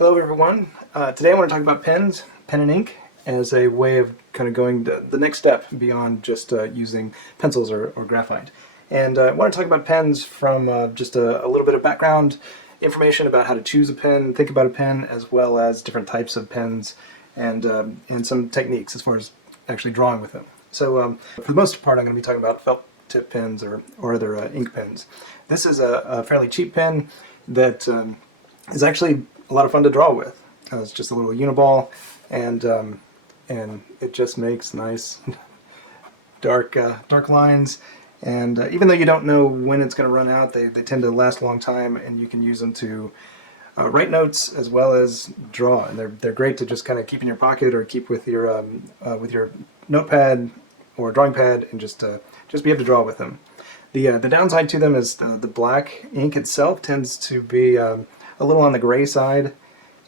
Hello everyone. Today I want to talk about pens, pen and ink, as a way of kind of going the next step beyond just using pencils or graphite. And I want to talk about pens from just a little bit of background information about how to choose a pen, think about a pen, as well as different types of pens and some techniques as far as actually drawing with them. So for the most part I'm going to be talking about felt tip pens or other ink pens. This is a fairly cheap pen that is actually a lot of fun to draw with. It's just a little uniball, and it just makes nice dark lines. And even though you don't know when it's going to run out, they tend to last a long time, and you can use them to write notes as well as draw. And they're great to just kind of keep in your pocket or keep with your notepad or drawing pad, and just be able to draw with them. The downside to them is the black ink itself tends to be a little on the gray side,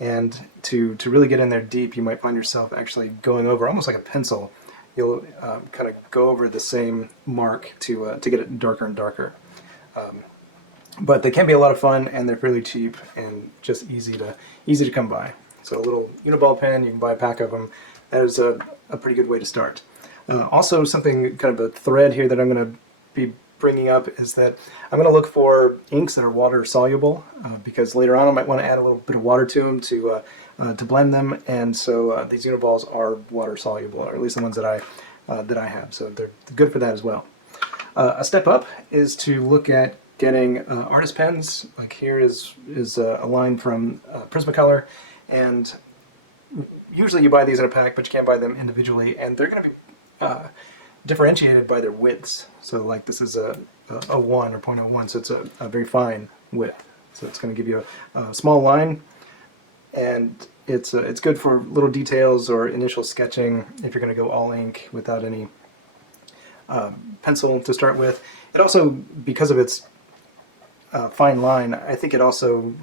and to really get in there deep, you might find yourself actually going over, almost like a pencil. You'll kind of go over the same mark to get it darker and darker. But they can be a lot of fun, and they're really cheap and just easy to come by. So a little uniball pen, you can buy a pack of them. That is a pretty good way to start. Also, something kind of a thread here that I'm going to be bringing up is that I'm going to look for inks that are water soluble, because later on I might want to add a little bit of water to them to blend them, and so these uniballs are water soluble, or at least the ones that I have, so they're good for that as well. A step up is to look at getting artist pens. Like here is a line from Prismacolor, and usually you buy these in a pack, but you can't buy them individually, and they're going to be differentiated by their widths. So like this is a 1 or 0.01, so it's a very fine width. So it's going to give you a small line, and it's good for little details or initial sketching if you're going to go all ink without any pencil to start with. It also, because of its fine line, I think it also,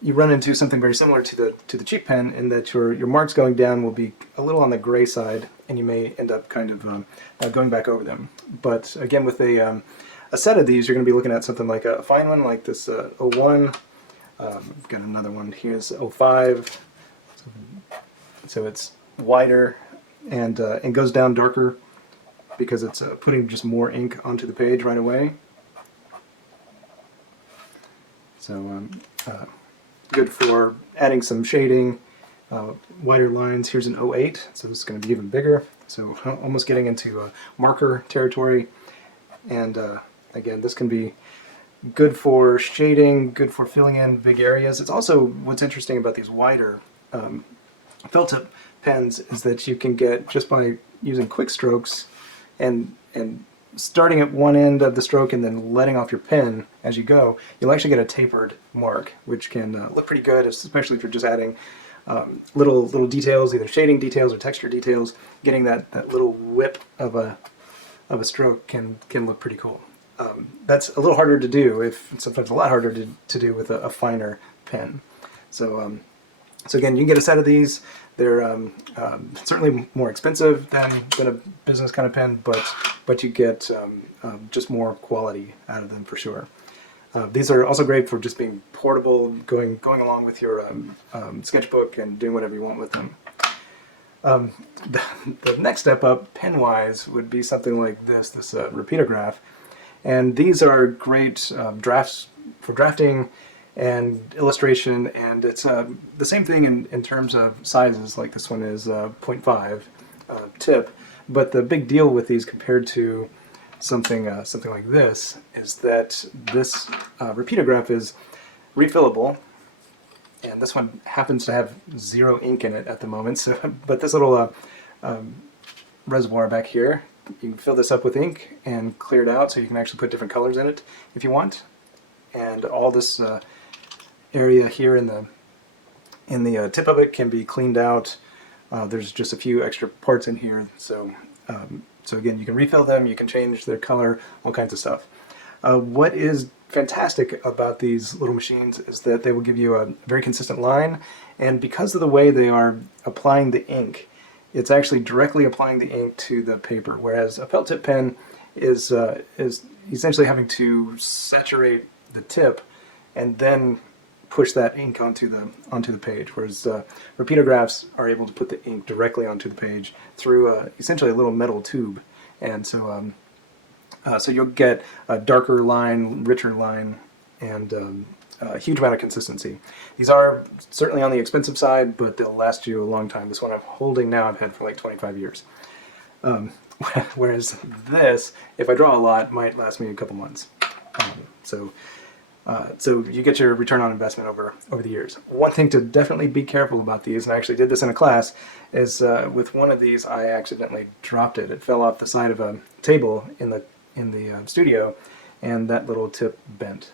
you run into something very similar to the cheap pen, in that your marks going down will be a little on the gray side, and you may end up kind of going back over them. But again, with a set of these, you're going to be looking at something like a fine one, like this 01. We've got another one here's 05. So it's wider and goes down darker because it's putting just more ink onto the page right away. So good for adding some shading, wider lines. Here's an 08, so this is going to be even bigger, so almost getting into marker territory. And again, this can be good for shading, good for filling in big areas. It's also, what's interesting about these wider felt tip pens is that you can get, just by using quick strokes and starting at one end of the stroke and then letting off your pen as you go, you'll actually get a tapered mark, which can look pretty good, especially if you're just adding little details, either shading details or texture details. Getting that little whip of a stroke can look pretty cool. That's a little harder to do, sometimes a lot harder to do with a finer pen. So again, you can get a set of these. They're certainly more expensive than a business kind of pen, but you get just more quality out of them for sure. These are also great for just being portable, going along with your sketchbook and doing whatever you want with them. The next step up, pen-wise, would be something like this repeatograph. And these are great drafts for drafting and illustration, and it's the same thing in terms of sizes. Like this one is 0.5 tip, but the big deal with these compared to something like this is that this repeatograph is refillable, and this one happens to have 0 ink in it at the moment. So, but this little reservoir back here, you can fill this up with ink and clear it out, so you can actually put different colors in it if you want. And all this area here in the tip of it can be cleaned out. There's just a few extra parts in here, so again, you can refill them, you can change their color, all kinds of stuff. What is fantastic about these little machines is that they will give you a very consistent line, and because of the way they are applying the ink, it's actually directly applying the ink to the paper, whereas a felt tip pen is essentially having to saturate the tip and then push that ink onto the page, whereas repeatographs are able to put the ink directly onto the page through essentially a little metal tube, and so you'll get a darker line, richer line, and a huge amount of consistency. These are certainly on the expensive side, but they'll last you a long time. This one I'm holding now I've had for like 25 years. Whereas this, if I draw a lot, might last me a couple months. So you get your return on investment over the years. One thing to definitely be careful about these, and I actually did this in a class, is with one of these I accidentally dropped it. It fell off the side of a table in the studio, and that little tip bent.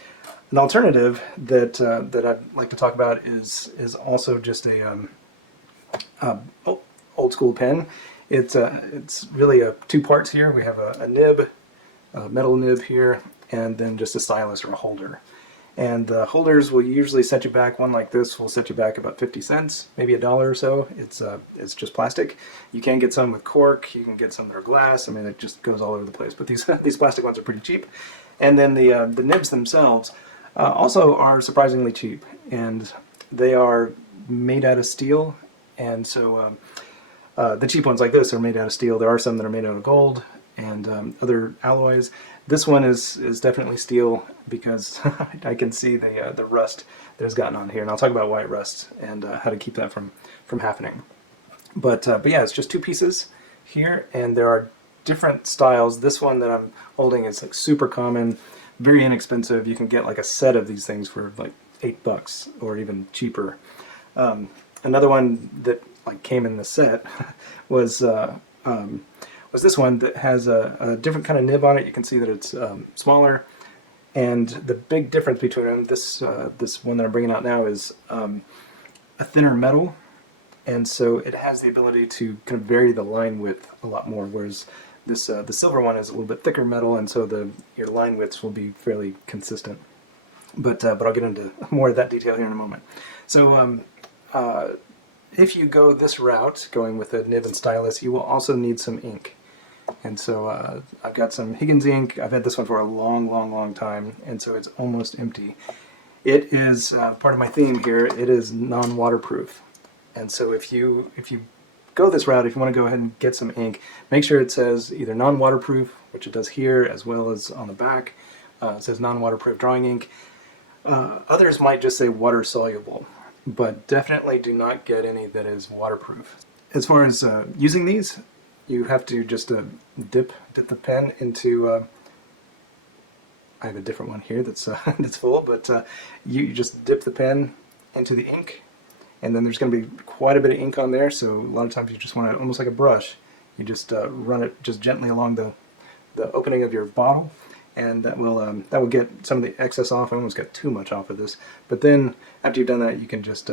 An alternative that I'd like to talk about is also just a old school pen. It's really two parts here. We have a nib, a metal nib here, and then just a stylus or a holder. And the holders will usually set you back. One like this will set you back about 50 cents, maybe $1 or so. It's just plastic. You can get some with cork. You can get some that are glass. I mean, it just goes all over the place. But these plastic ones are pretty cheap. And then the nibs themselves also are surprisingly cheap, and they are made out of steel. And so the cheap ones like this are made out of steel. There are some that are made out of gold and other alloys. This one is definitely steel because I can see the rust that has gotten on here, and I'll talk about why it rusts and how to keep that from happening. But yeah, it's just two pieces here, and there are different styles. This one that I'm holding is like super common, very inexpensive. You can get like a set of these things for like $8 or even cheaper. Another one that like came in the set was this one that has a different kind of nib on it. You can see that it's smaller, and the big difference between them, this one that I'm bringing out now is a thinner metal, and so it has the ability to kind of vary the line width a lot more, whereas this the silver one is a little bit thicker metal, and so your line widths will be fairly consistent. But I'll get into more of that detail here in a moment. So if you go this route, going with a nib and stylus, you will also need some ink. And so I've got some Higgins ink. I've had this one for a long time, and so it's almost empty. It is part of my theme here. It is non-waterproof, and so if you go this route, if you want to go ahead and get some ink, make sure it says either non-waterproof, which it does here, as well as on the back. It says non-waterproof drawing ink. Others might just say water soluble, but definitely do not get any that is waterproof. As far as using these, you have to just dip the pen into. I have a different one here that's that's full, but you just dip the pen into the ink, and then there's going to be quite a bit of ink on there. So a lot of times you just want to, almost like a brush, you just run it just gently along the opening of your bottle, and that will get some of the excess off. I almost got too much off of this, but then after you've done that, you can just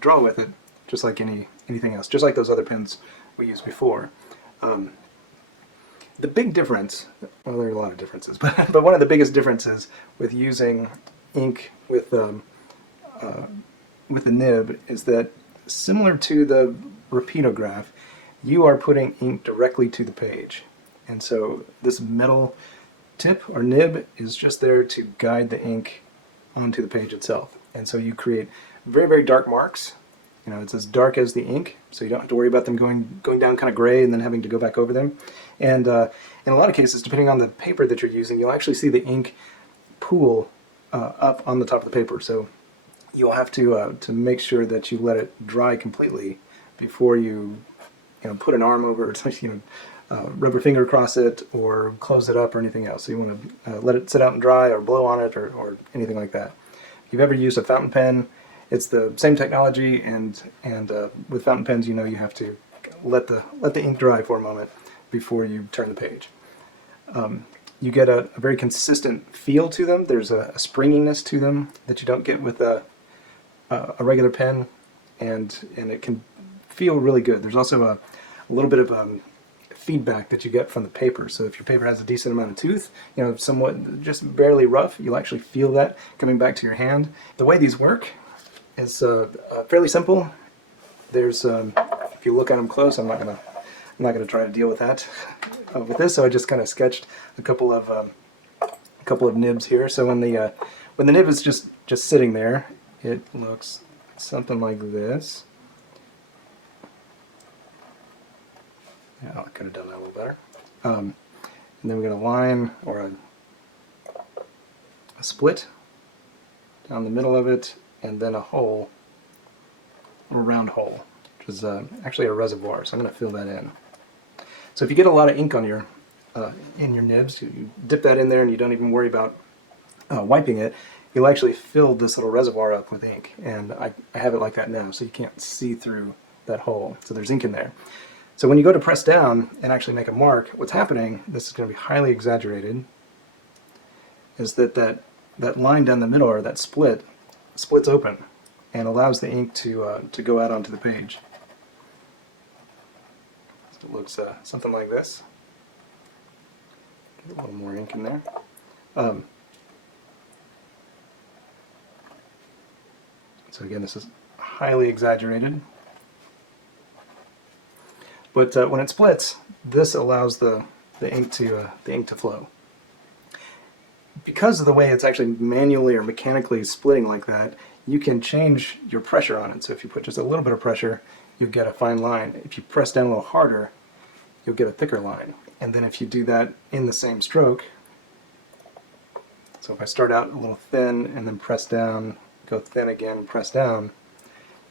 draw with it, just like anything else, just like those other pens we used before. The big difference, well, there are a lot of differences, but one of the biggest differences with using ink with the nib is that, similar to the repeatograph, you are putting ink directly to the page. And so this metal tip or nib is just there to guide the ink onto the page itself. And so you create very dark marks. You know, it's as dark as the ink, so you don't have to worry about them going down kind of gray and then having to go back over them. And in a lot of cases, depending on the paper that you're using, you'll actually see the ink pool up on the top of the paper. So you'll have to make sure that you let it dry completely before you put an arm over it, rub your finger across it or close it up or anything else. So you want to let it sit out and dry, or blow on it, or anything like that. If you've ever used a fountain pen, it's the same technology, and with fountain pens, you have to let the ink dry for a moment before you turn the page. You get a very consistent feel to them. There's a springiness to them that you don't get with a regular pen, and it can feel really good. There's also a little bit of feedback that you get from the paper. So if your paper has a decent amount of tooth, somewhat just barely rough, you'll actually feel that coming back to your hand. The way these work is fairly simple. There's if you look at them close, I'm not gonna try to deal with that with this. So I just kind of sketched a couple of nibs here. So when the nib is just sitting there, it looks something like this. Yeah, I could have done that a little better. And then we got a line or a split down the middle of it, and then a hole, or a round hole, which is actually a reservoir. So I'm going to fill that in. So if you get a lot of ink on your in your nibs, you dip that in there and you don't even worry about wiping it, you'll actually fill this little reservoir up with ink. And I have it like that now, so you can't see through that hole. So there's ink in there. So when you go to press down and actually make a mark, what's happening, this is going to be highly exaggerated, is that line down the middle, or that splits open and allows the ink to go out onto the page. So it looks something like this. Get a little more ink in there. So again, this is highly exaggerated. But when it splits, this allows the ink to flow. Because of the way it's actually manually or mechanically splitting like that, you can change your pressure on it. So if you put just a little bit of pressure, you'll get a fine line. If you press down a little harder, you'll get a thicker line. And then if you do that in the same stroke, so if I start out a little thin and then press down, go thin again, press down,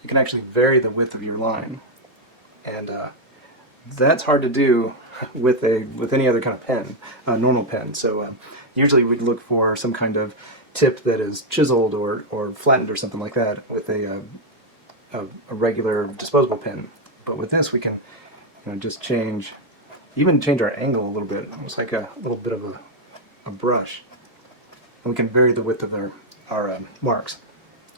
you can actually vary the width of your line. And that's hard to do with any other kind of pen, normal pen. So usually we'd look for some kind of tip that is chiseled or flattened or something like that with a regular disposable pen. But with this, we can just even change our angle a little bit, almost like a little bit of a brush. And we can vary the width of our marks.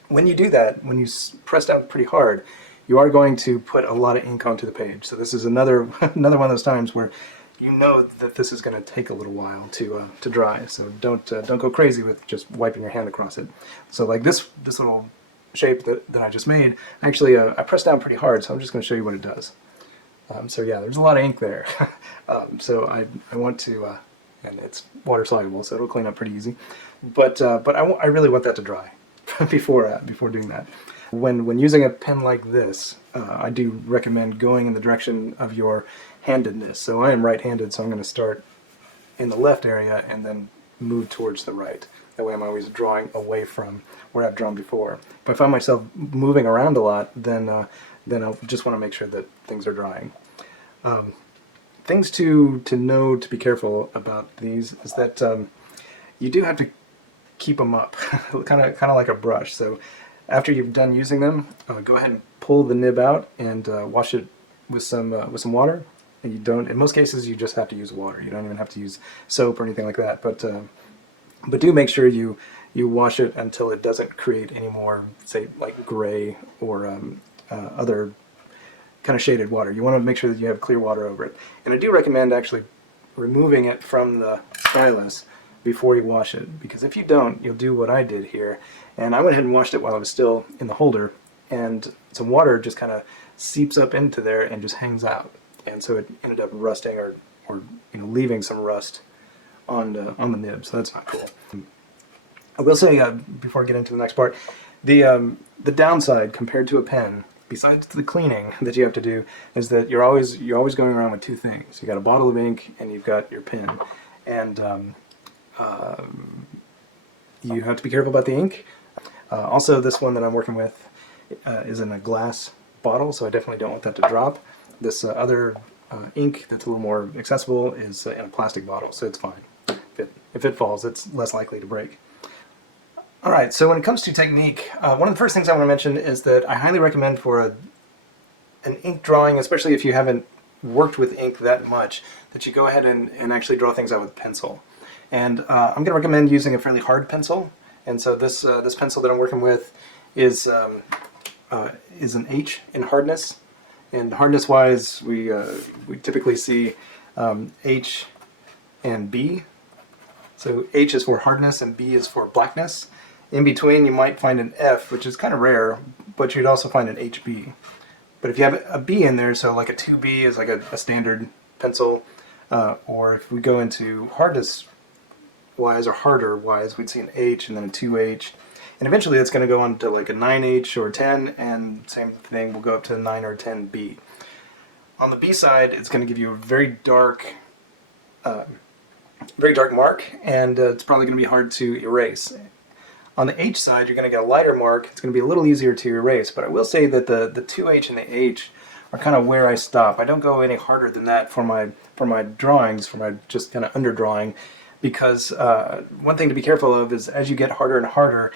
When you do that, when you press down pretty hard, you are going to put a lot of ink onto the page. So this is another one of those times where you know that this is going to take a little while to dry. So don't go crazy with just wiping your hand across it. So like this little shape that I just made, actually I pressed down pretty hard, so I'm just going to show you what it does. So yeah, there's a lot of ink there. So I want to, and it's water soluble, so it'll clean up pretty easy. But I really want that to dry before doing that. When using a pen like this, I do recommend going in the direction of your handedness. So I am right-handed, so I'm going to start in the left area and then move towards the right. That way I'm always drawing away from where I've drawn before. If I find myself moving around a lot, then I'll just want to make sure that things are drying. Things to know, to be careful about these, is that you do have to keep them up, kind of like a brush. So after you've done using them, go ahead and pull the nib out and wash it with some water. And you don't, in most cases, you just have to use water. You don't even have to use soap or anything like that. But do make sure you wash it until it doesn't create any more, say, like gray or other kind of shaded water. You want to make sure that you have clear water over it. And I do recommend actually removing it from the stylus before you wash it, because if you don't, you'll do what I did here. And I went ahead and washed it while it was still in the holder, and some water just kind of seeps up into there and just hangs out. And so it ended up rusting or leaving some rust on the nib, so that's not cool. I will say, before I get into the next part, the downside compared to a pen, besides the cleaning that you have to do, is that you're always going around with two things. You got a bottle of ink and you've got your pen, and you have to be careful about the ink. Also, this one that I'm working with is in a glass bottle, so I definitely don't want that to drop. This other ink that's a little more accessible is in a plastic bottle, so it's fine. If it falls, it's less likely to break. Alright, so when it comes to technique, one of the first things I want to mention is that I highly recommend for an ink drawing, especially if you haven't worked with ink that much, that you go ahead and actually draw things out with a pencil. And I'm going to recommend using a fairly hard pencil. And so this pencil that I'm working with is an H in hardness. And hardness-wise, we typically see H and B. So H is for hardness and B is for blackness. In between, you might find an F, which is kind of rare, but you'd also find an HB. But if you have a B in there, so like a 2B is like a standard pencil, or if we go into hardness-wise or harder-wise, we'd see an H and then a 2H. And eventually it's going to go on to like a 9H or 10, and same thing will go up to 9 or 10B. On the B side, it's going to give you a very dark mark, and it's probably going to be hard to erase. On the H side, you're going to get a lighter mark. It's going to be a little easier to erase, but I will say that the 2H and the H are kind of where I stop. I don't go any harder than that for my drawings, for my just kind of underdrawing, because one thing to be careful of is as you get harder and harder,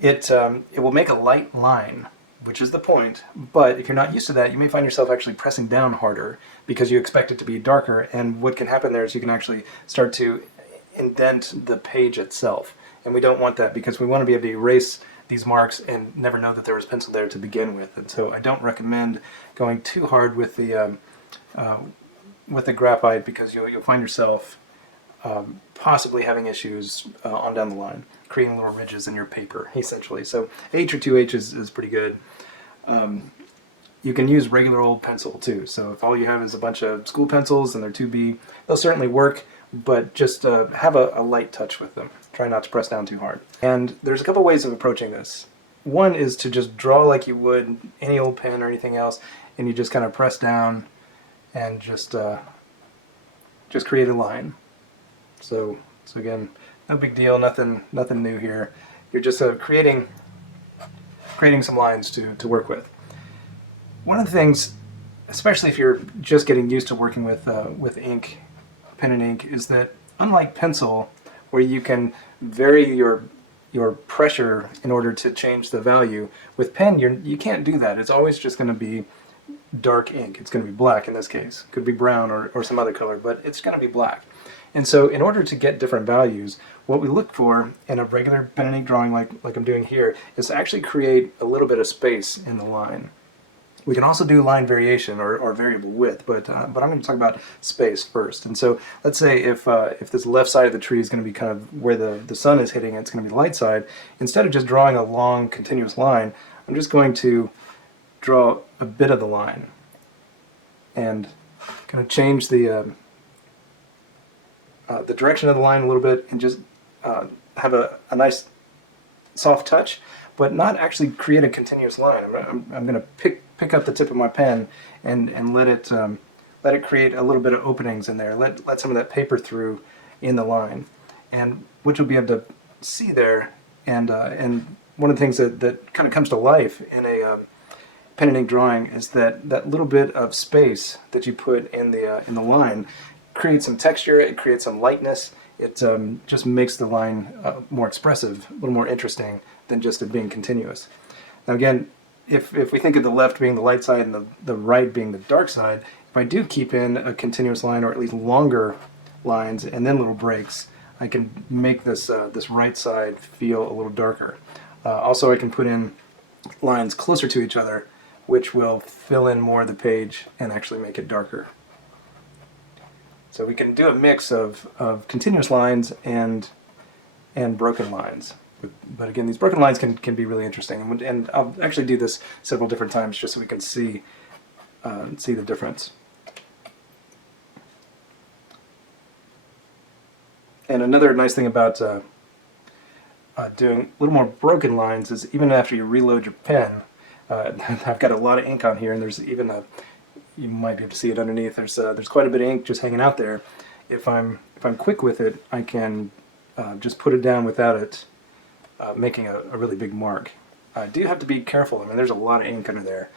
it will make a light line, which is the point, but if you're not used to that, you may find yourself actually pressing down harder because you expect it to be darker, and what can happen there is you can actually start to indent the page itself, and we don't want that because we want to be able to erase these marks and never know that there was pencil there to begin with. And so I don't recommend going too hard with the graphite, because you'll find yourself possibly having issues on down the line, creating little ridges in your paper, essentially. So H or 2H is pretty good. You can use regular old pencil too. So if all you have is a bunch of school pencils and they're 2B, they'll certainly work, but just have a light touch with them. Try not to press down too hard. And there's a couple ways of approaching this. One is to just draw like you would any old pen or anything else, and you just kind of press down and just create a line. So again, no big deal, nothing new here. You're just creating some lines to work with. One of the things, especially if you're just getting used to working with ink, pen and ink, is that unlike pencil, where you can vary your pressure in order to change the value, with pen you can't do that. It's always just going to be dark ink. It's going to be black in this case. It could be brown or some other color, but it's going to be black. And so in order to get different values, what we look for in a regular pen and ink drawing like I'm doing here is to actually create a little bit of space in the line. We can also do line variation or variable width, but I'm going to talk about space first. And so let's say if this left side of the tree is going to be kind of where the sun is hitting, it's going to be the light side. Instead of just drawing a long continuous line, I'm just going to draw a bit of the line and kind of change the direction of the line a little bit, and just have a nice soft touch, but not actually create a continuous line. I'm going to pick up the tip of my pen and let it create a little bit of openings in there. Let some of that paper through in the line, and what you'll be able to see there. And one of the things that kind of comes to life in a pen and ink drawing is that little bit of space that you put in the line creates some texture. It creates some lightness. It just makes the line more expressive, a little more interesting than just it being continuous. Now again, if we think of the left being the light side and the right being the dark side, if I do keep in a continuous line, or at least longer lines and then little breaks, I can make this right side feel a little darker. Also, I can put in lines closer to each other, which will fill in more of the page and actually make it darker. So we can do a mix of continuous lines and broken lines. But again, these broken lines can be really interesting, and I'll actually do this several different times just so we can see the difference. And another nice thing about doing a little more broken lines is even after you reload your pen, I've got a lot of ink on here, and there's even you might be able to see it underneath. There's quite a bit of ink just hanging out there. If I'm quick with it, I can just put it down without it making a really big mark. I do have to be careful. I mean, there's a lot of ink under there.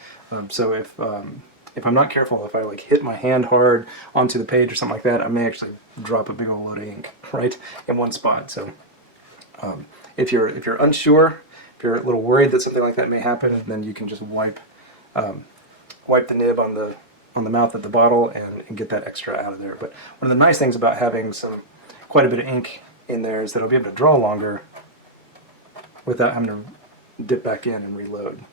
So if I'm not careful, if I like hit my hand hard onto the page or something like that, I may actually drop a big old load of ink right in one spot. So if you're unsure, if you're a little worried that something like that may happen, then you can just wipe the nib on the mouth of the bottle and get that extra out of there. But one of the nice things about having quite a bit of ink in there is that I'll be able to draw longer without having to dip back in and reload.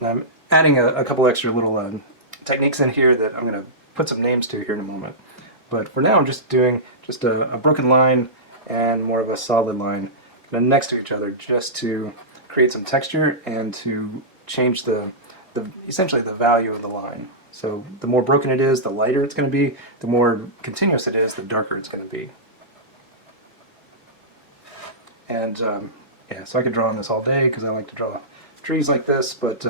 Now I'm adding a couple extra little techniques in here that I'm going to put some names to here in a moment. But for now, I'm just doing a broken line and more of a solid line kind of next to each other, just to create some texture and to change essentially the value of the line. So the more broken it is, the lighter it's going to be. The more continuous it is, the darker it's going to be. And yeah, so I could draw on this all day because I like to draw trees like this, but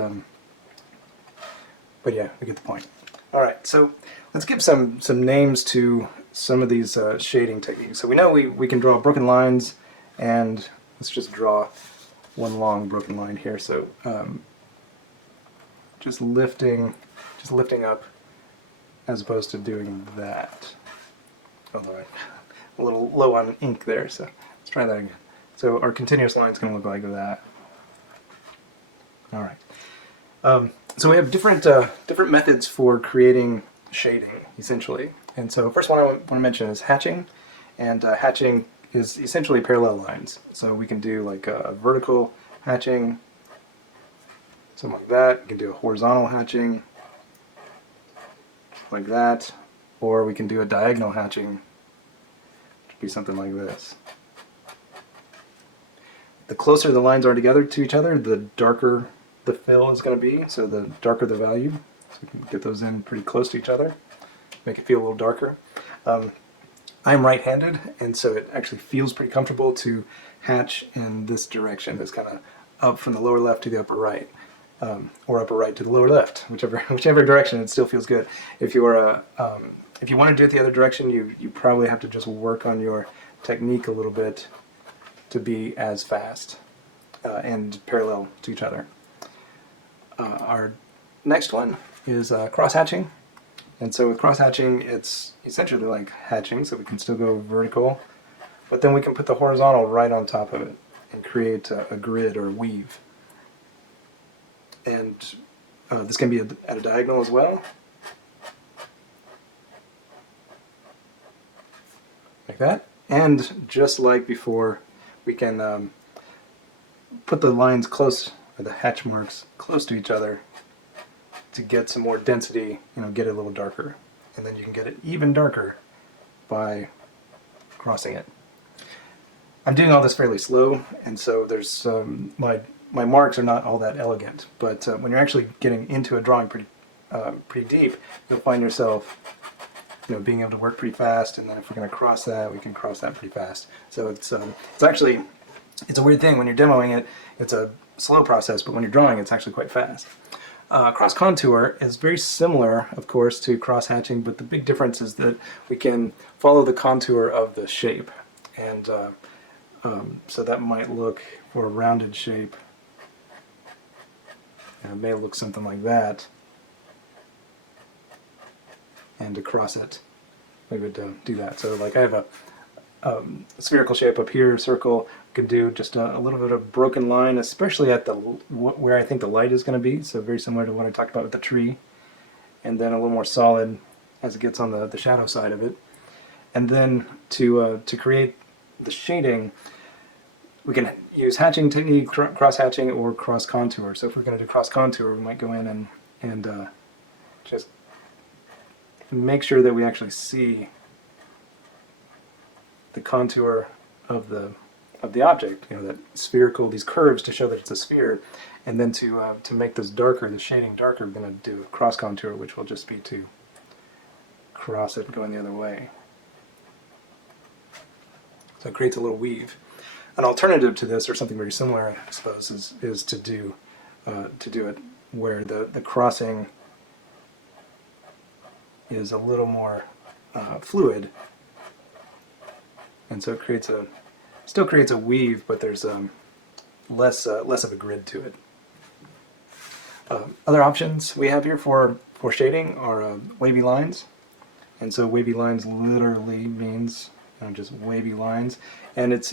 yeah, we get the point. All right, so let's give some names to some of these shading techniques. So we know we can draw broken lines, and let's just draw one long broken line here. So just lifting up as opposed to doing that. Although I'm a little low on ink there, so let's try that again. So our continuous line is going to look like that. All right. So we have different methods for creating shading, essentially. And so first one I want to mention is hatching. And hatching is essentially parallel lines. So we can do like a vertical hatching, something like that. We can do a horizontal hatching, like that. Or we can do a diagonal hatching, which would be something like this. The closer the lines are together to each other, the darker the fill is going to be, so the darker the value. So we can get those in pretty close to each other, make it feel a little darker. I'm right-handed, and so it actually feels pretty comfortable to hatch in this direction. It's kind of up from the lower left to the upper right, or upper right to the lower left, whichever direction. It still feels good. If you are if you want to do it the other direction, you probably have to just work on your technique a little bit to be as fast and parallel to each other. Our next one is cross-hatching. And so with cross-hatching, it's essentially like hatching, so we can still go vertical, but then we can put the horizontal right on top of it and create a grid or a weave. And this can be at a diagonal as well. Like that. And just like before, we can put the lines close, or the hatch marks close to each other to get some more density, get it a little darker. And then you can get it even darker by crossing it. I'm doing all this fairly slow, and so there's my marks are not all that elegant, but when you're actually getting into a drawing pretty deep, you'll find yourself being able to work pretty fast, and then if we're going to cross that, we can cross that pretty fast. So it's actually a weird thing. When you're demoing it, it's a slow process, but when you're drawing, it's actually quite fast. Cross contour is very similar, of course, to cross hatching, but the big difference is that we can follow the contour of the shape, and so that might look for a rounded shape. It may look something like that. And to cross it, we would do that. So like I have a spherical shape up here, circle. I could do just a little bit of broken line, especially at where I think the light is going to be. So very similar to what I talked about with the tree. And then a little more solid as it gets on the shadow side of it. And then to create the shading, we can use hatching technique, cross hatching, or cross contour. So if we're going to do cross contour, we might go in and just make sure that we actually see the contour of the object, that spherical, these curves to show that it's a sphere, and then to make this darker, the shading darker, we're going to do a cross contour, which will just be to cross it going the other way. So it creates a little weave. An alternative to this, or something very similar, I suppose, is to do it where the crossing is a little more fluid, and so it still creates a weave, but there's less of a grid to it. Other options we have here for shading are wavy lines, and so wavy lines literally means just wavy lines, and it's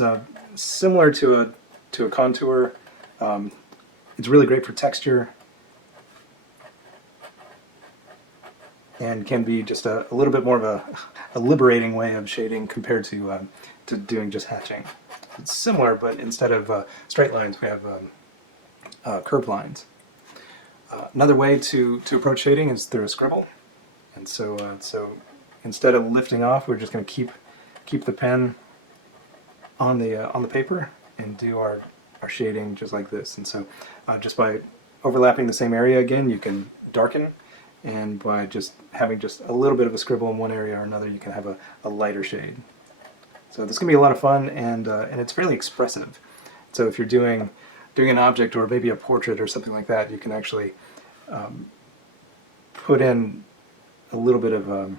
similar to a contour. It's really great for texture, and can be just a little bit more of a liberating way of shading compared to doing just hatching. It's similar, but instead of straight lines, we have curved lines. Another way to approach shading is through a scribble, and so instead of lifting off, we're just going to keep the pen on the paper and do our shading just like this. And so just by overlapping the same area again, you can darken. And by just having just a little bit of a scribble in one area or another, you can have a lighter shade. So this can be a lot of fun, and it's fairly expressive. So if you're doing an object or maybe a portrait or something like that, you can actually put in a little bit of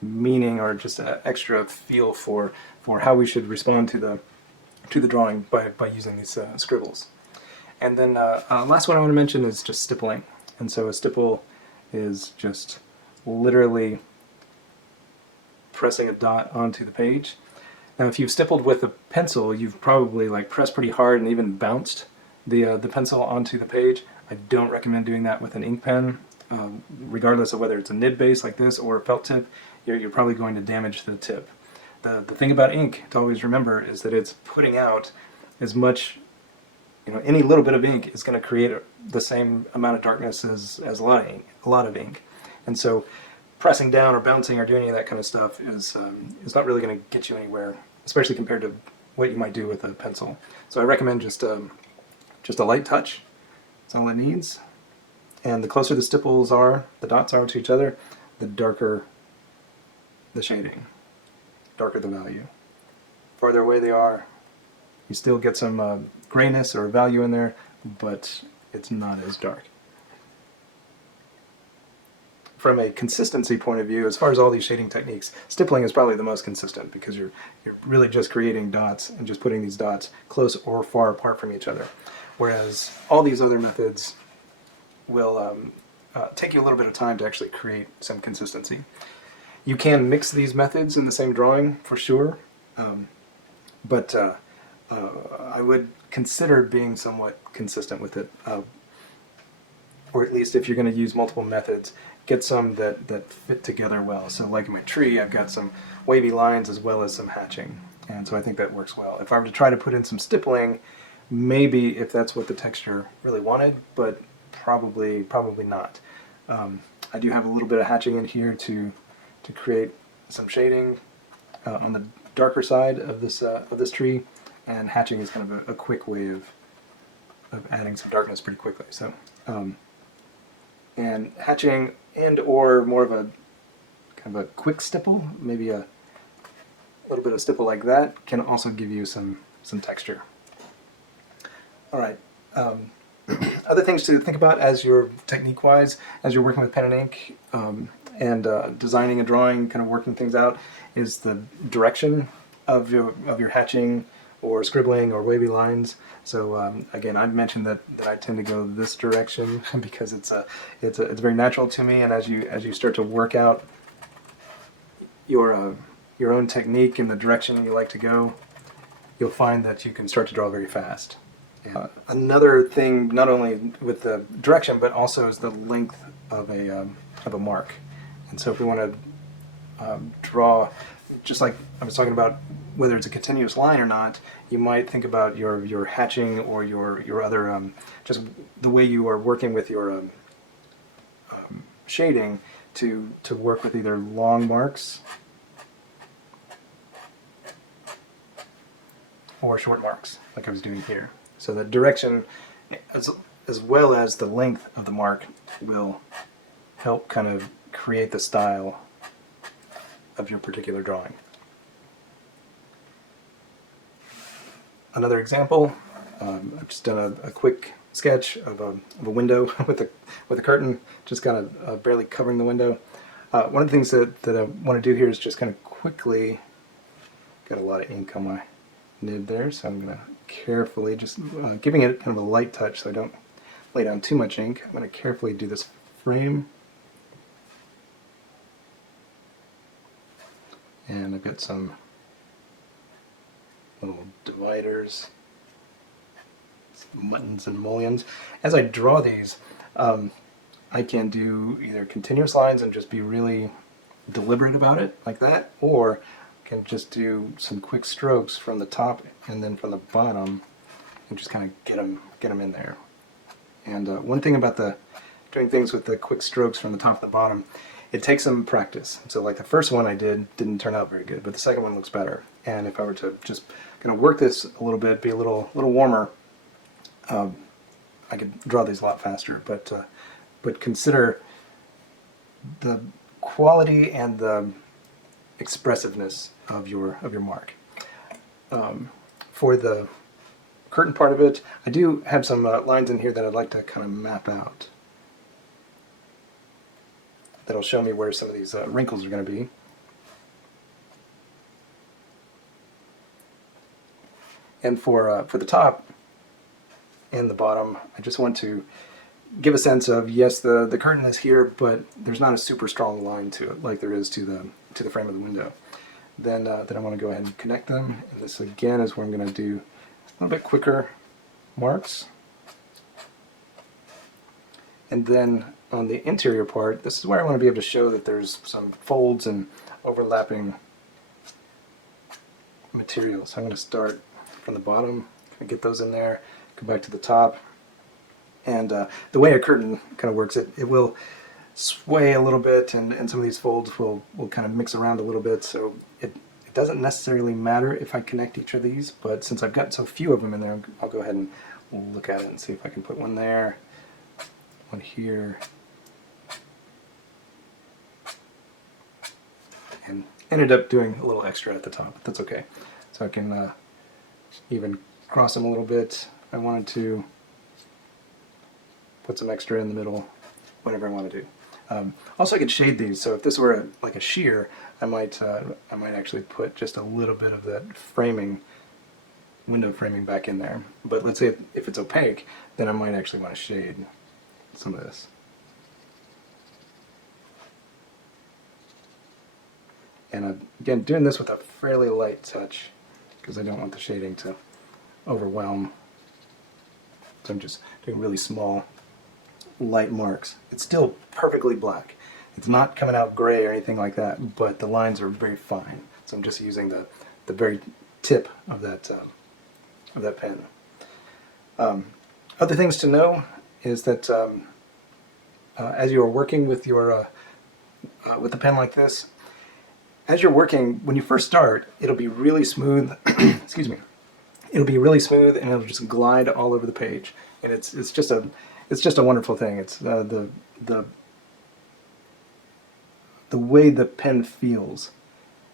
meaning or just an extra feel for how we should respond to the drawing by using these scribbles. And then last one I want to mention is just stippling. And so a stipple is just literally pressing a dot onto the page. Now, if you've stippled with a pencil, you've probably like pressed pretty hard and even bounced the pencil onto the page. I don't recommend doing that with an ink pen. Regardless of whether it's a nib base like this or a felt tip, you're probably going to damage the tip. The thing about ink to always remember is that it's putting out as much, any little bit of ink is going to create the same amount of darkness as a lot of ink. And so pressing down or bouncing or doing any of that kind of stuff is not really going to get you anywhere, especially compared to what you might do with a pencil. So I recommend just a light touch. That's all it needs. And the closer the stipples are, the dots are to each other, the darker the shading, darker the value. Farther away they are, you still get some grayness or value in there, but it's not as dark. From a consistency point of view, as far as all these shading techniques, stippling is probably the most consistent because you're really just creating dots and just putting these dots close or far apart from each other. Whereas all these other methods will take you a little bit of time to actually create some consistency. You can mix these methods in the same drawing for sure, but I would consider being somewhat consistent with it, or at least if you're going to use multiple methods, get some that fit together well. So like in my tree, I've got some wavy lines as well as some hatching, and so I think that works well. If I were to try to put in some stippling, maybe if that's what the texture really wanted, but probably not. I do have a little bit of hatching in here to create some shading on the darker side of this tree, and hatching is kind of a quick way of adding some darkness pretty quickly. So and hatching and or more of a kind of a quick stipple, maybe a little bit of stipple like that, can also give you some texture. All right. Other things to think about as you're technique-wise, as you're working with pen and ink and designing a drawing, kind of working things out, is the direction of your hatching or scribbling or wavy lines. So again, I've mentioned that I tend to go this direction because it's very natural to me. And as you start to work out your own technique and the direction you like to go, you'll find that you can start to draw very fast. Another thing, not only with the direction, but also is the length of a mark. And so if we want to draw, just like I was talking about, whether it's a continuous line or not, you might think about your hatching or your other, just the way you are working with your shading to work with either long marks or short marks, like I was doing here. So the direction, as well as the length of the mark, will help kind of create the style of your particular drawing. Another example, I've just done a quick sketch of a window with a curtain, just kind of barely covering the window. One of the things that I want to do here is just kind of quickly, got a lot of ink on my nib there, so I'm going to carefully, just giving it kind of a light touch so I don't lay down too much ink. I'm going to carefully do this frame. And I've got some little dividers, some muttons and mullions. As I draw these, I can do either continuous lines and just be really deliberate about it, like that, or can just do some quick strokes from the top and then from the bottom and just kind of get them in there. And one thing about doing things with the quick strokes from the top to the bottom, it takes some practice. So like the first one I didn't turn out very good, but the second one looks better. And if I were to just kind of work this a little bit, be a little warmer, I could draw these a lot faster. But consider the quality and the expressiveness of your mark. For the curtain part of it, I do have some lines in here that I'd like to kind of map out. That'll show me where some of these wrinkles are going to be. And for the top and the bottom, I just want to give a sense of, yes, the curtain is here, but there's not a super strong line to it like there is to the frame of the window. Then I want to go ahead and connect them. And this again is where I'm going to do a little bit quicker marks. And then on the interior part, this is where I want to be able to show that there's some folds and overlapping materials. So I'm going to start from the bottom, get those in there, go back to the top. And the way a curtain kind of works, it will sway a little bit, and some of these folds will kind of mix around a little bit, so it doesn't necessarily matter if I connect each of these, but since I've got so few of them in there, I'll go ahead and look at it and see if I can put one there, one here, and ended up doing a little extra at the top, but that's okay. So I can even cross them a little bit. I wanted to put some extra in the middle, whatever I want to do. Also, I could shade these, so if this were like a sheer, I might actually put just a little bit of that framing, window framing back in there. But let's say if it's opaque, then I might actually want to shade some of this. And again, doing this with a fairly light touch, because I don't want the shading to overwhelm. So I'm just doing really small, light marks. It's still perfectly black. It's not coming out gray or anything like that, but the lines are very fine. So I'm just using the very tip of that pen. Other things to know is that as you are working with your with a pen like this, as you're working, when you first start, it'll be really smooth. Excuse me. It'll be really smooth, and it'll just glide all over the page, and it's just a wonderful thing. It's the way the pen feels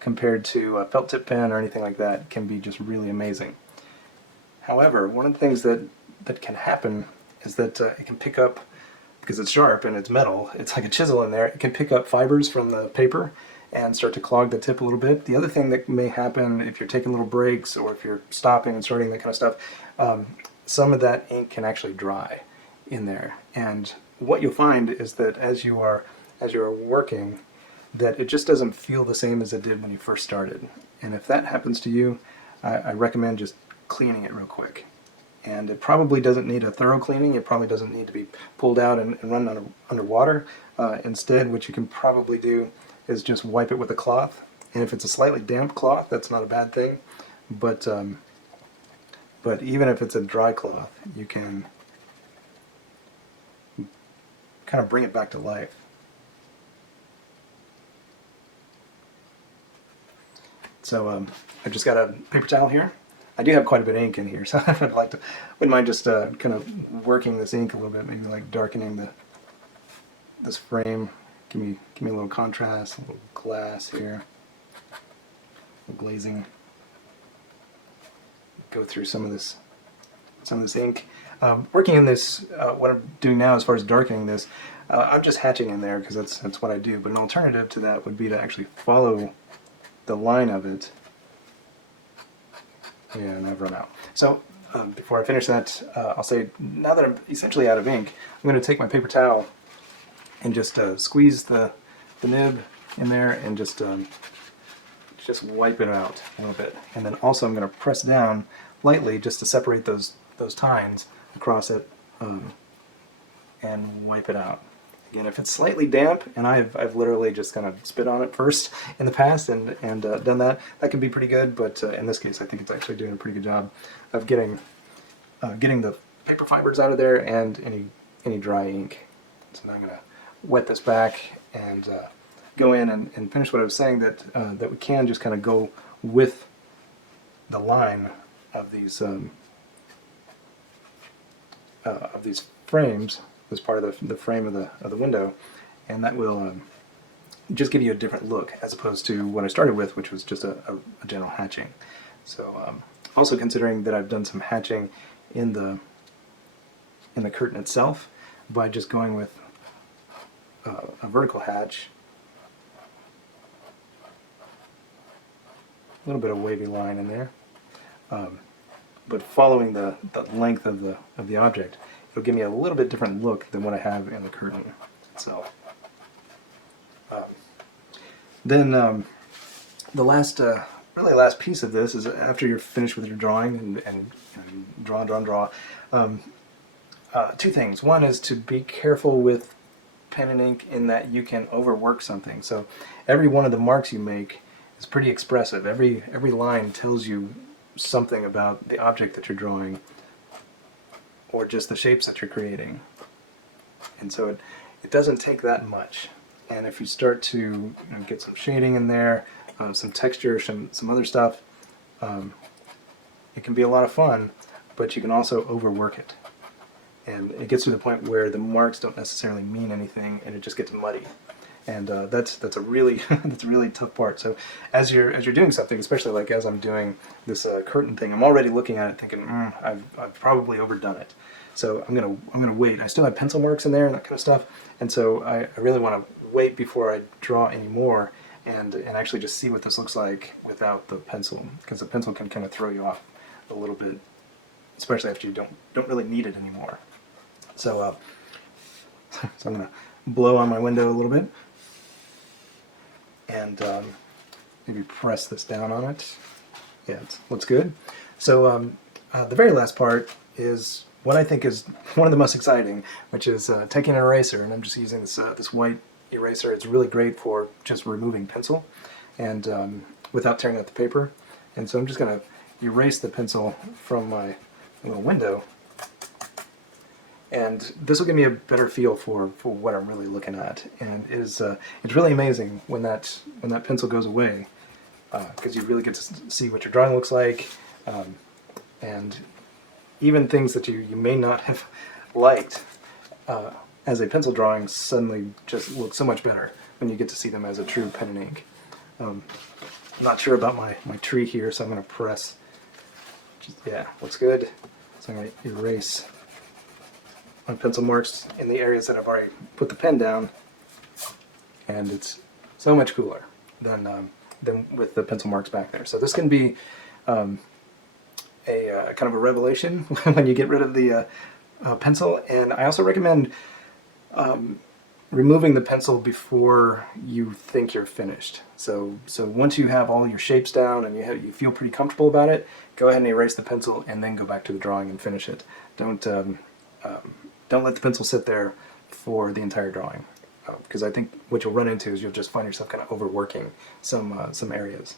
compared to a felt tip pen or anything like that can be just really amazing. However, one of the things that can happen is that it can pick up, because it's sharp and it's metal, it's like a chisel in there, it can pick up fibers from the paper and start to clog the tip a little bit. The other thing that may happen if you're taking little breaks or if you're stopping and starting, that kind of stuff, some of that ink can actually dry in there. And what you'll find is that as you are working, that it just doesn't feel the same as it did when you first started. And if that happens to you, I recommend just cleaning it real quick. And it probably doesn't need a thorough cleaning. It probably doesn't need to be pulled out and run under water. Instead, what you can probably do is just wipe it with a cloth. And if it's a slightly damp cloth, that's not a bad thing. But even if it's a dry cloth, you can kind of bring it back to life. So I've just got a paper towel here. I do have quite a bit of ink in here, so I wouldn't mind just kind of working this ink a little bit, maybe like darkening this frame. Give me a little contrast, a little glass here, a little glazing. Go through some of this ink. Working in this, what I'm doing now as far as darkening this, I'm just hatching in there because that's what I do. But an alternative to that would be to actually follow the line of it. Yeah, and I've run out. So before I finish that, I'll say, now that I'm essentially out of ink, I'm going to take my paper towel and just squeeze the nib in there and just wipe it out a little bit. And then also I'm going to press down lightly just to separate those tines across it and wipe it out. Again, if it's slightly damp, and I've literally just kind of spit on it first in the past and done that can be pretty good, but in this case I think it's actually doing a pretty good job of getting the paper fibers out of there and any dry ink. So now I'm going to wet this back and go in and finish what I was saying, that we can just kind of go with the line of these frames, this part of the frame of the window, and that will just give you a different look as opposed to what I started with, which was just a general hatching. So also considering that I've done some hatching in the curtain itself by just going with a vertical hatch, a little bit of wavy line in there, but following the length of the object, it'll give me a little bit different look than what I have in the curtain itself. Then the last, really last piece of this is after you're finished with your drawing and draw. Two things. One is to be careful with pen and ink in that you can overwork something. So every one of the marks you make is pretty expressive. Every line tells you something about the object that you're drawing or just the shapes that you're creating. And so it doesn't take that much. And if you start to get some shading in there, some texture, some other stuff, it can be a lot of fun, but you can also overwork it. And it gets to the point where the marks don't necessarily mean anything, and it just gets muddy. And that's a really that's a really tough part. So as you're doing something, especially like as I'm doing this curtain thing, I'm already looking at it thinking, I've probably overdone it. So I'm gonna wait. I still have pencil marks in there and that kind of stuff, and so I really want to wait before I draw any more and actually just see what this looks like without the pencil, because the pencil can kind of throw you off a little bit, especially after you don't really need it anymore. So so I'm gonna blow on my window a little bit and maybe press this down on it. Yeah, it looks good. So the very last part is what I think is one of the most exciting, which is taking an eraser, and I'm just using this white eraser. It's really great for just removing pencil and without tearing out the paper. And so I'm just going to erase the pencil from my little window, and this will give me a better feel for what I'm really looking at. And it's really amazing when that pencil goes away, because you really get to see what your drawing looks like, and even things that you may not have liked as a pencil drawing suddenly just look so much better when you get to see them as a true pen and ink. I'm not sure about my tree here, so I'm going to press. Yeah, looks good. So I'm going to erase my pencil marks in the areas that I've already put the pen down, and it's so much cooler than with the pencil marks back there. So this can be a kind of a revelation when you get rid of the pencil, and I also recommend removing the pencil before you think you're finished. So once you have all your shapes down and you feel pretty comfortable about it, go ahead and erase the pencil and then go back to the drawing and finish it. Don't let the pencil sit there for the entire drawing, because I think what you'll run into is you'll just find yourself kind of overworking some areas.